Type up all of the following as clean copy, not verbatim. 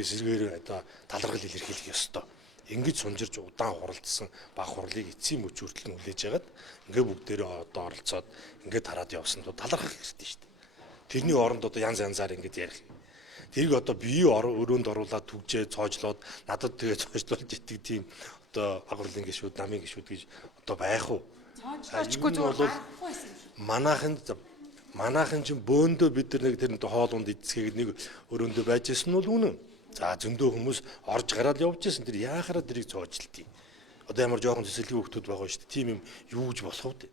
эсэргээр одоо талархал илэрхийлэх ёстой. Ингэж сунжирч удаан хуралдсан баг хурлыг эцсийн мөч хүртэл хүлээж агаад ингээ бүгдээрээ одоо оролцоод ингээ тараад явсан тул талархах хэрэгтэй шүү дээ. Тэрний оронд одоо янз янзаар ингэж ярих. Тэрийг одоо бие өрөөнд оруулаад түгжээ цоожлоод надад тэгээ цоожлуулж итг тийм одоо баг хурлын гишүүд, намын гишүүд гэж одоо байх уу? Цоожлоочгүй зүгээр гарахгүй байсан. Манайхан ч бөөндөө бид нар нэг тэр хоолунд эцгээд нэг өрөөндөө байж исэн нь бол үнэн. За зөндөө хүмүүс орж гараад явж исэн тэр яахаараа тэрийг цоожлтий. Одоо ямар жоохон төсөлгийн хүмүүс байгаа шүү дээ. Тийм юм юу гэж болох вэ?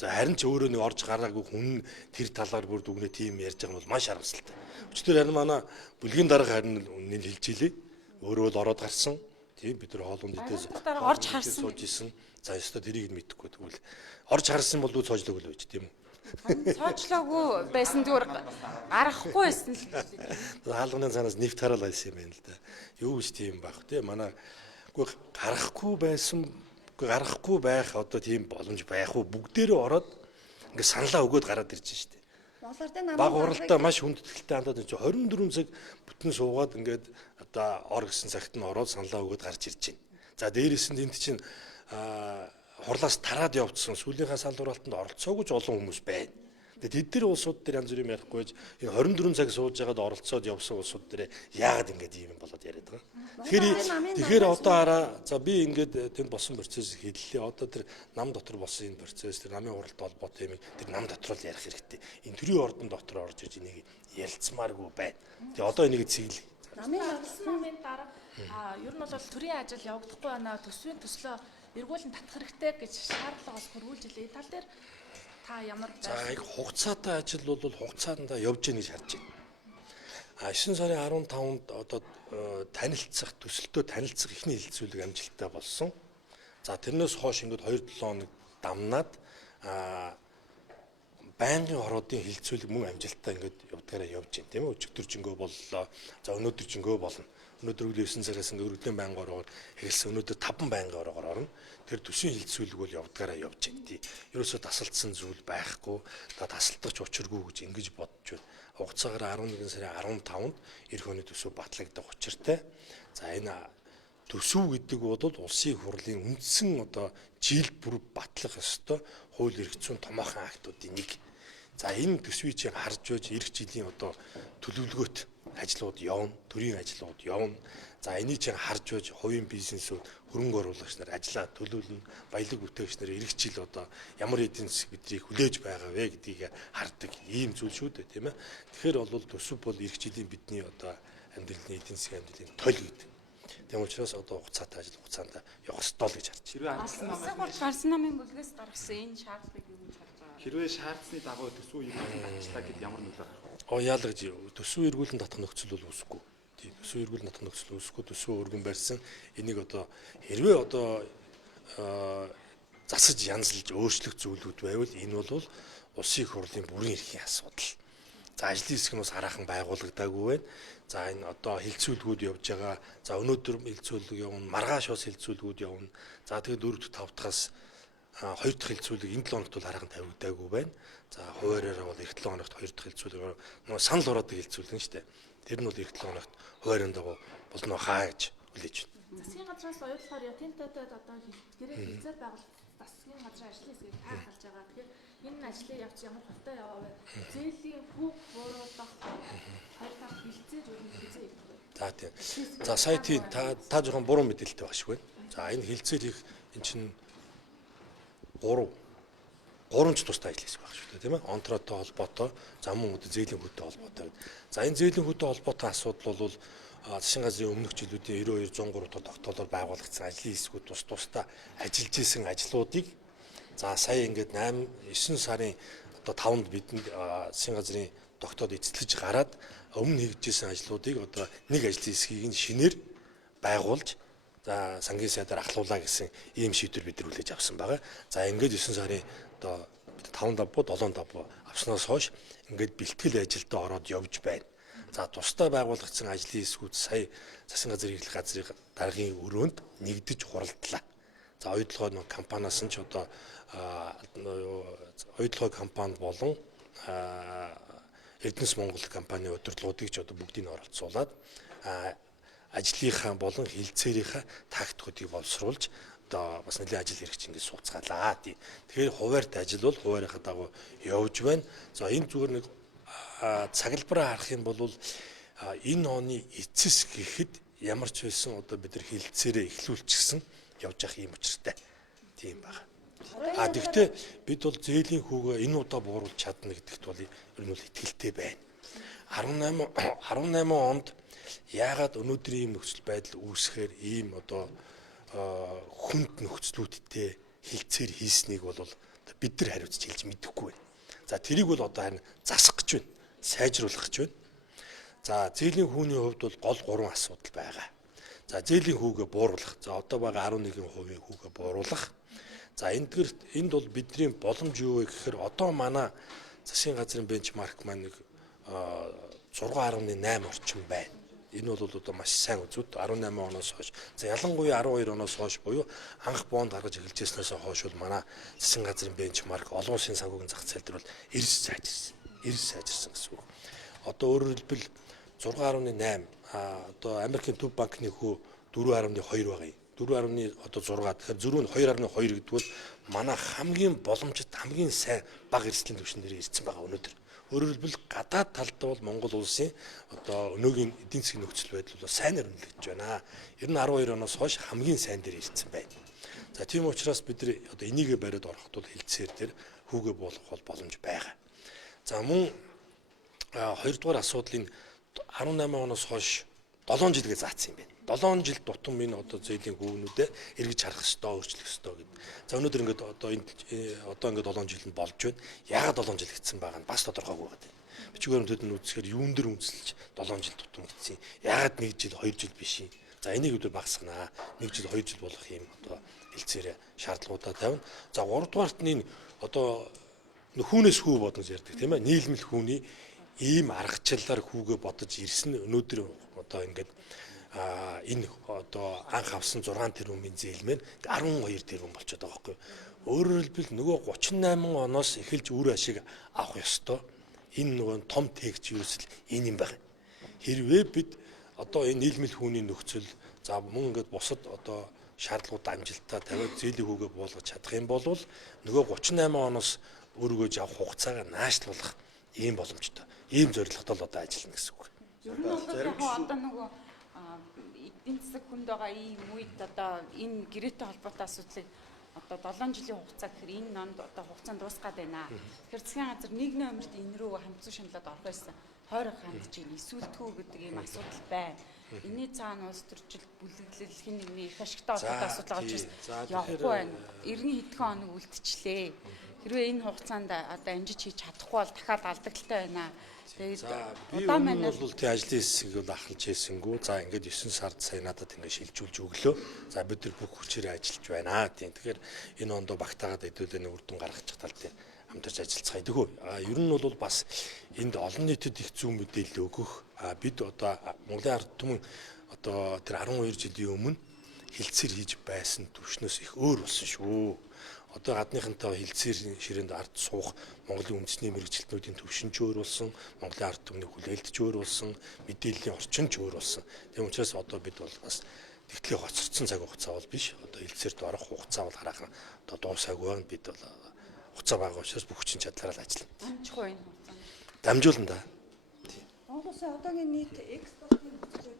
За харин ч өөрөө нэг орж гараагүй хүн тэр талаар бүр дүгнээ тийм ярьж байгаа нь бол маш харамсалтай. Өчтөр харин манай бүлгийн дарга харин үннийг хэлж илээ. Өөрөө л ороод гарсан. Тийм бид нар хоолунд идээс орж харсан сууж исэн. За ёстой тэрийг мэдэхгүй тэгвэл орж харсан бол цоожлог л байж тийм үү? Цоочлоогүй байсан зүгээр гарахгүй байсан л. Хаалганы цаанаас нэвт хараал байсан юм байна л да. Юу гэж тийм байх тийм манай үгүй гарахгүй байх одоо тийм боломж байх уу бүгдээрээ ороод ингээ саналаа өгөөд гараад ирж штэ. Баг уралдаа маш хүндэтгэлтэй хандаад энэ 24 цаг бүтэн суугаад ингээд одоо ор гэсэн цагт нь ороод саналаа өгөөд гарч ирж байна. За дээрээс нь тэнд чинь хурлаас тараад явцсан сүүлийнхаа салбаралтанд оролцоогүй ч олон хүмүүс байна. Тэгээд тэд нар улсууд дээр янз бүрийн ярихгүй байж энэ 24 цаг сууж байгаад оролцоод явсан улсууд дээр яагаад ингэж ийм болоод яриад байгаа. Тэгэхээр одоо хараа за би ингээд тэнд болсон процесс хэллээ. Одоо тэр нам дотор болсон энэ процесс тэр намын хуралд холбоотой юм тэр нам дотор л ярих хэрэгтэй. Энэ төрийн ордон дотор орж иж энийг ярилцмааргүй байна. Тэгээ одоо энийг цэглэе. Намын дараа ер нь бол төрийн ажил явагдахгүй байна. Төсвийн төслөө эргүүлэн татах хэрэгтэй гэж шаардлага бас хөрвүүлж илээ. Тал дээр та ямар За яг хугацаатай ажил бол хугацаанд явж гэнэ гэж харж байна. 9 сарын 15-нд одоо танилцах төсөлтөө танилцах ихний хилцүүлэг амжилттай болсон. За тэрнээс хойш ингээд 2-7 хоног дамнаад байнгын хоруудын хилцүүлэг мөн амжилттай ингээд явдгаараа явж байна тийм ээ. Өчигдөржингөө боллоо. За өнөөдөржингөө болно. Өнөөдөр 9 цагаас ингээд өргөдлийн байнгын ороор эхэлсэн. Өнөөдөр 5 байнгын ороор орно. Тэр төсвийн хилцүүлэг бол явдгаараа явж байна тий. Ерөөсөө тасалдсан зүйл байхгүй. Та тасалдах учиргүй гэж ингэж бодож байна. Хугацаагаар 11 сарын 15-нд эх өний төсөв батлагдах учиртай. За энэ төсөв гэдэг бол улсын хурлын үндсэн одоо жилд бүр батлах ёстой хууль эрх зүйн томоохон актуудын нэг. За энэ төсвийг чинь харж байж эх жилийн одоо төлөвлөгөөт ажлууд явна, төрийн ажлууд явна. За энийг чинь харж байж хувийн бизнесүүд хөрөнгө оруулагч нар ажиллаа төлөвлөн, баялаг бүтээгч нар эх жил одоо ямар эдийн засаг бидрийг хүлээж байгаа вэ гэдгийг хардаг ийм зүйл шүү дээ, тийм ээ. Тэгэхээр бол төсөв бол эх жилийн бидний одоо амьдралын эдийн засгийн амьдралын толь гэдэг. Тийм учраас одоо хугацаатай ажил хугацаанд явах ёстой л гэж харж байна. Гарсан намын бүлгээс гаргасан энэ шаардлагыг юу гэж харж байгаа? Хэрвээ шаардсны дагуу төсвөө эргүүлэн татчлаа гэд ямар нөлөө гарах вэ? Яалаа гэж төсвөө эргүүлэн татах нөхцөл бол үүсэхгүй. Тийм төсвөө эргүүлэн татах нөхцөл үүсэхгүй. Төсвөө өргөн барьсан. Энийг одоо хэрвээ одоо засаж янзлж өөрчлөх зүйлүүд байвал энэ бол улсын их хурлын бүрэн эрхийн асуудал. За ажлын хэсэг нь бас хараахан байгуулагдаагүй байна. За энэ одоо хилцүүлгүүд явж байгаа. За өнөөдөр хилцүүлэг явна, маргааш бас хилцүүлгүүд явна. За тэгээд 4-5 дахаас 2 дахь хилцүүлэг энэ 7 хоногт бол хараахан тавигдаагүй байна. За хуваараараа бол эх 7 хоногт 2 дахь хилцүүлэг нөгөө санал ороод хилцүүлэг нь шүү дээ. Тэр нь бол эх 7 хоногт хуваарийн дагуу болно хаа гэж хүлээж байна. засгийн газраас оюутлахаар ятентайд одоо гэрээ хилцээр байгуулалт засгийн газрын ажлын хэсгийг таархалж байгаа. Тэгэхээр энэ ажлыг явж ямар хурдтай яваа вэ? Зээлийн хүүг бууруулах хоёр талд хилцээж өрнөх хязгаар юм байна. За тийм. За сая тийм та жоохон буруу мэдээлэлтэй баг шиг байна. За энэ хилцээр их эн чинь 3 ч тустай ажил хийх байх шүү дээ, тийм ээ. Онтроотой холбоотой, за мөн зээлийн хүүтэй холбоотой. За энэ зээлийн хүүтэй холбоотой асуудал бол засгийн газрын өмнөх жилүүдийн 92 103 дахь тогтоолоор байгуулагдсан ажлын хэсгүүд тусдаа ажиллаж исэн ажлуудыг за сая ингээд 9 сарын одоо 5-нд бидэнд засгийн газрын тогтоолд эцэслэж гараад өмнө хийгдсэн ажлуудыг одоо нэг ажлын хэсгийг нь шинээр байгуулж за сангийн сайдаар ахлуулаа гэсэн ийм шийдвэр бид нар хүлээж авсан байгаа. За ингээд 9 сарын одоо 5 давбуу 7 давбуу авснаас хойш ингээд бэлтгэл ажилдаа ороод явж байна. За тусдаа байгуулагдсан ажлын хэсгүүд сая засгийн газрын эрхлэх газрын даргын өрөөнд нэгдэж хуралдлаа. За оюутлогын компаниас нь ч одоо оюутлогын компани болон Эрдэнэс Монгол компани удирдлагуудыг ч одоо бүгдийг нь оролцуулаад ажлынхаа болон хилцээрийнхаа тактикуудыг боловсруулж одоо бас нэлээд ажил хэрэгч ингээд сууцгаалаа. Тэгэхээр хуваарьт ажил бол хуваарийнхаа дагуу явж байна. За энэ зүгээр нэг цаглбараа харах юм бол энэ оны эцэс гэхэд ямар ч байсан одоо бид нар хилцээрээ эхлүүлчихсэн явж явах юм учиртай. Тийм байна. Гэхдээ бид бол зээлийн хүүгээ энэ удаа бууруулж чадна гэдэгт бол ер нь бол итгэлтэй байна. 18 онд яагаад өнөөдрийн нөхцөл байдал үүсэхээр ийм одоо хүнд нөхцлүүдтэй хилцээр хийснийг бол бид нар хариуцж хэлж мэдэхгүй байна. За тэрийг бол одоо харин засах гэж байна. Сайжруулах гэж байна. За зээлийн хүүний хувьд бол гол 3 асуудал байгаа. За зээлийн хүүгээ бууруулах. За одоо байгаа 11% хүүгээ бууруулах. За энд бол бидний боломж юу вэ гэхээр одоо манай засгийн газрын бенчмарк маань нэг 6.8 орчим байна. Энэ бол одоо маш сайн үзүүд 18 оноос хойш. За ялангуяа 12 оноос хойш буюу анх бонд гаргаж эхэлжсэнээс хойш бол манай засгийн газрын бенчмарк олон улсын санхүүгийн зах зээл дээр бол эрс сайжирсан гэсэн үг. Одоо өөрөөр хэлбэл 6.8 одоо Америкийн төв банкны хөө 4.2 байгаа юм. 4.6 тэгэхээр зөрүү нь 2.2 гэдэг бол манай хамгийн боломжит хамгийн сайн бага эрсдлийн түвшин дээр ирсэн байгаа өнөөдөр. Өөрөөр хэлбэл гадаад талд бол Монгол улсын одоо өнөөгийн эдийн засгийн нөхцөл байдал бол сайнаар үнэлэгдэж байна. Ер нь 12 оноос хойш хамгийн сайн дээр ирсэн байна. За тийм учраас бид нар одоо энийгээ бариад ороход бол хилцээр дээр хүүгээ буулгах бол боломж байгаа. За мөн хоёрдугаар асуудал энэ 18 оноос хойш 7 жилгээ заасан юм байна. 7 жил тутам энэ одоо зээлийн хүүгнүүдэд эргэж харах ёстой, өөрчлөх ёстой гэдэг. За өнөөдөр ингээд одоо ингээд 7 жил нь болж байна. Яагаад 7 жил гэсэн байгаа нь бас тодорхойгүй байна. Бичгээр өмдөд нь үзэхээр юун дээр үнэлж 7 жил тутам гэсэн. Яагаад 1 жил, 2 жил биш юм. За энийг өдөр багасгана. 1 жил, 2 жил болох юм одоо хэлцээрээ шаардлагуудаа тавина. За 3 дугаарт нь одоо хүүнээс хүү бодно ярьдаг тийм ээ. Нийлмэл хүүний ийм аргачлалаар хүүгээ бодож ирсэн өнөөдөр одоо ингээд энэ одоо анх авсан 6 тэрбумын зээл мэн 12 тэрбум болчиход байгаа байхгүй. Өөрөөр хэлбэл нөгөө 38 оноос эхэлж үр ашиг авах ёстой. Энэ нөгөө том тэгч юусэл энэ юм байна. Хэрвээ бид одоо энэ нийлмэл хүүний нөхцөл за мөн ингээд бусад одоо шаардлагууд амжилттай тавиад зээлийн хүүгээ буулгаж чадах юм бол нөгөө 38 оноос өөргөөж авах хугацаагаа наашлуулах ийм боломжтой. Ийм зорилготой л одоо ажиллана гэсэн үг. Ер нь бол одоо нөгөө эдийн засаг хүнд байгаа ийм үед одоо энэ гэрээтэй холбоотой асуудлыг одоо 7 жилийн хугацаа гэхээр энэ онд одоо хугацаанд дуусгаад байна. Тэгэхээр засгийн газар 1 номерт энэ рүү хамтсан шаналаад орох байсан. Хойрог хандж ийн эсвэл гэдэг ийм асуудал байна. Энийн цаана улс төрчил бүлэглэл хин нэгний их ашигтай холбоотой асуудал гарч ирсэн. Явахгүй байна. Эргэн хэдхэн хоног үлдчихлээ. Хэрвээ энэ хугацаанд одоо амжиж хийж чадахгүй бол дахиад алдагдaltaй байна. Тэгээд удаа маань бол тий ажлын хэсэг бол ахалж хийсэнгүү. За ингээд 9 сард сая надад ингээд шилжүүлж өглөө. За бид нар бүх хүчээр ажиллаж байна. Тийм. Тэгэхээр энэ ондоо багтаагаад хэдүүлээ үр дүн гаргачих тал дээр хамтарч ажиллацгаая дэгөө. Ер нь бол бас энд олон нийтэд их зүүн мэдээлэл өгөх. Бид одоо Монголын ард түмэн одоо тэр 12 жилийн өмнө хилцээр хийж байсан түвшнөөс их өөр болсон шүү. Одоо гадныхантай хилцээр ширээнд ард суух Монголын үндэсний мэрэгчлэтнүүдийн түвшин ч өөр болсон, Монголын ард түмний хүлээлт ч өөр болсон, мэдээллийн орчин ч өөр болсон. Тийм учраас одоо бид бол бас тэгтлээ хоцорсон цаг хугацаа бол биш. Одоо хилцээрд орох хугацаа бол хараахан одоо дуусаагүй байна. Бид бол хугацаа бага учраас бүх хүчин чадлаараа л ажиллана. Амжихгүй энэ хугацаанд. Дамжуулна да. Монголын одоогийн нийт экспортын нөхцөл